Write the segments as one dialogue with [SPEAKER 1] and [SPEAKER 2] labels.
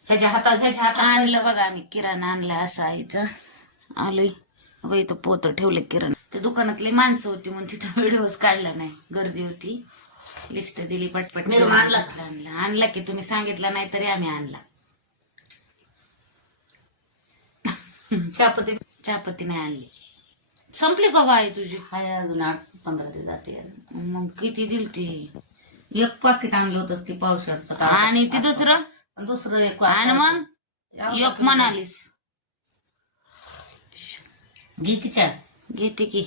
[SPEAKER 1] ह्याच्या हातात
[SPEAKER 2] आणलं बघा आम्ही किराणा आणला असं आईचं. आलोय बघा इथं पोतं ठेवलं किराणा. त्या दुकानातली माणसं होती म्हणून तिथं व्हिडिओज काढला नाही, गर्दी होती. लिस्ट दिली पटपट.
[SPEAKER 1] निरमा
[SPEAKER 2] आणला की तुम्ही सांगितलं नाही तरी आम्ही आणला. चहापत्ती नाही आणली. संपली का गाय तुझी?
[SPEAKER 1] हाय अजून 8-15 दिवस जाते.
[SPEAKER 2] मग किती दिल ती?
[SPEAKER 1] एक पाकिट आणलं होतं ती पावसाचं का.
[SPEAKER 2] आणि ती दुसरं
[SPEAKER 1] एक
[SPEAKER 2] आणि मग एक म्हणालीस.
[SPEAKER 1] घे की चहा.
[SPEAKER 2] घेते की.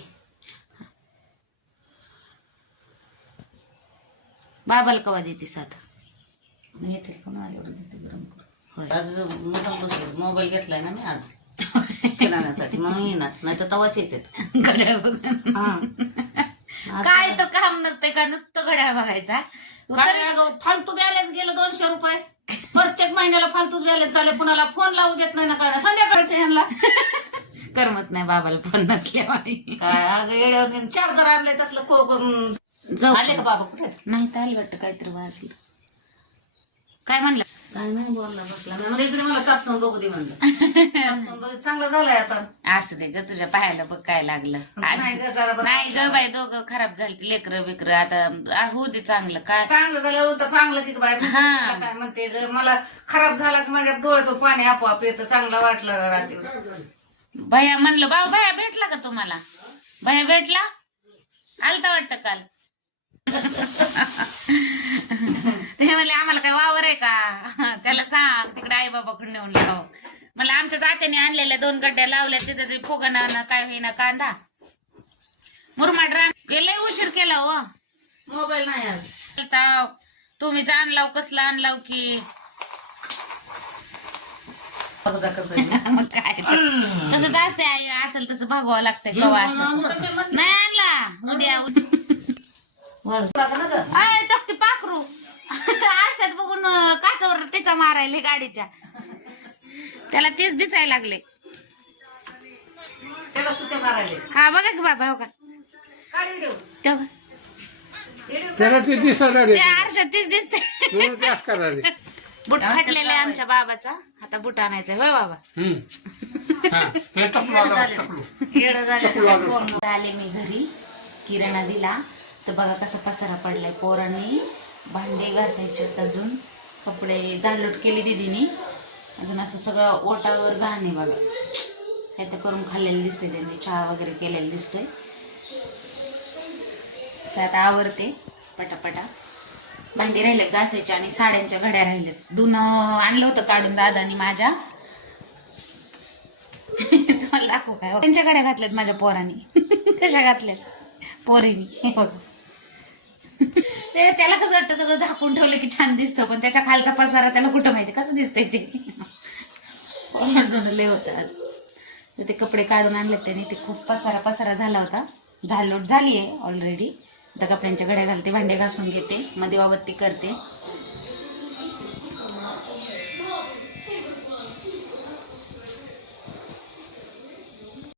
[SPEAKER 2] बाबाला कवा देतेस आता?
[SPEAKER 1] येते कोण आल्यावर देते गरम करून.
[SPEAKER 2] होय.
[SPEAKER 1] आज मुद्दाम बसलो, मोबाईल घेतलाय ना मी आज किराण्यासाठी म्हणून येणार, नाही तर तवाच येते.
[SPEAKER 2] घड्याळ बघ. काय तर काम नसतंय का, नुसतं घड्याळ बघायचा.
[SPEAKER 1] फालतू बॅलन्स गेलं 200 रुपये. प्रत्येक महिन्याला फालतूच बॅलन्स चालले, कुणाला फोन लावू देत नाही ना काय. संध्याकाळचं ह्यांना
[SPEAKER 2] करमत नाही बाबाला फोन नसल्यामुळे.
[SPEAKER 1] काय अगं येड्यावर चार्जर आणलंय तसलं.
[SPEAKER 2] जाऊ
[SPEAKER 1] आले का बाबा कुठे?
[SPEAKER 2] नाही तर आलं वाटतं काहीतरी वाजलं. काय म्हणलं?
[SPEAKER 1] काय नाही बोलला बसला. मला इकडे मला चापसून बघू दे म्हणलं. चापसून बघ चांगलं झालंय आता.
[SPEAKER 2] असं दे ग, तुझ्या पाहायला बघ काय लागलं.
[SPEAKER 1] नाही ग जरा बरं.
[SPEAKER 2] नाही ग बाई, दोघं खराब झाली लेकरं बिकर. आता होऊ दे चांगलं. काय
[SPEAKER 1] चांगलं झालं उलट चांगलं की बाय.
[SPEAKER 2] हा.
[SPEAKER 1] काय म्हणते ग, मला खराब झाला की माझ्या डोळ्यातून पाणी आपोआप येतं. चांगलं वाटलं रात्री.
[SPEAKER 2] भैया म्हणलं बाबा, भैया भेटला का तुम्हाला? भैया भेटला? आलता वाटतं काल. ते म्हणले आम्हाला काय वावर आहे का, त्याला सांग तिकडे आई बाबाकडे नेऊन लाव. मला आमच्या जात्याने आणलेल्या 2 गड्ड्या लावल्या तिथे ते फुगणा ना काय होईना कांदा मुरमाड रान. लय उशीर केला हो.
[SPEAKER 1] मोबाईल नाही आज.
[SPEAKER 2] तुम्हीच आणलाव, कसला आणलाव की. मग काय तसंच असते आई, असेल तसं भागवावं लागतंय कवा असं. नाही आणला उद्या. ते पाखरू आरशात बघून काचावर टिचा मारायले गाडीच्या. त्याला तेच दिसायला लागले.
[SPEAKER 1] त्याला सुचे मारायले.
[SPEAKER 2] हा बघा की बाबा, हो का
[SPEAKER 1] काढ व्हिडिओ.
[SPEAKER 2] त्या आरशात तेच दिसते. बुट फाटलेला आहे आमच्या बाबाचा. आता बुट आणायचा होय बाबा.
[SPEAKER 1] येडं झालं.
[SPEAKER 2] आले मी घरी, किराणा दिला तर बघा कसा पसारा पडलाय. पोरांनी भांडे घासायचे, अजून कपडे झाडलोट केली दीदीनी. अजून असं सगळं ओटावर घाण आहे बघा. काय तर करून खाल्लेलं दिसतंय त्यांनी, चहा वगैरे केलेलं दिसतोय. तर आता आवरते पटापटा. भांडी राहिले घासायचे आणि साड्यांच्या घड्या राहिल्यात. धुणं आणलं होतं काढून दादानी माझ्या. तुम्हाला दाखवू काय, त्यांच्या घड्या घातल्यात माझ्या पोरांनी. कशा घातल्यात पोरीनी. ते त्याला कसं वाटतं सगळं झाकून ठेवलं की छान दिसतं, पण त्याच्या खालचा पसारा त्याला कुठं माहिती कसं दिसतंय ते. लय होतं. ते कपडे काढून आणलेत त्याने. ते खूप पसारा झाला होता. झाडलोट झाली आहे ऑलरेडी. आता कपड्यांच्या घड्या घालते, भांडे घासून घेते, मध्ये दिवाबत्ती करते.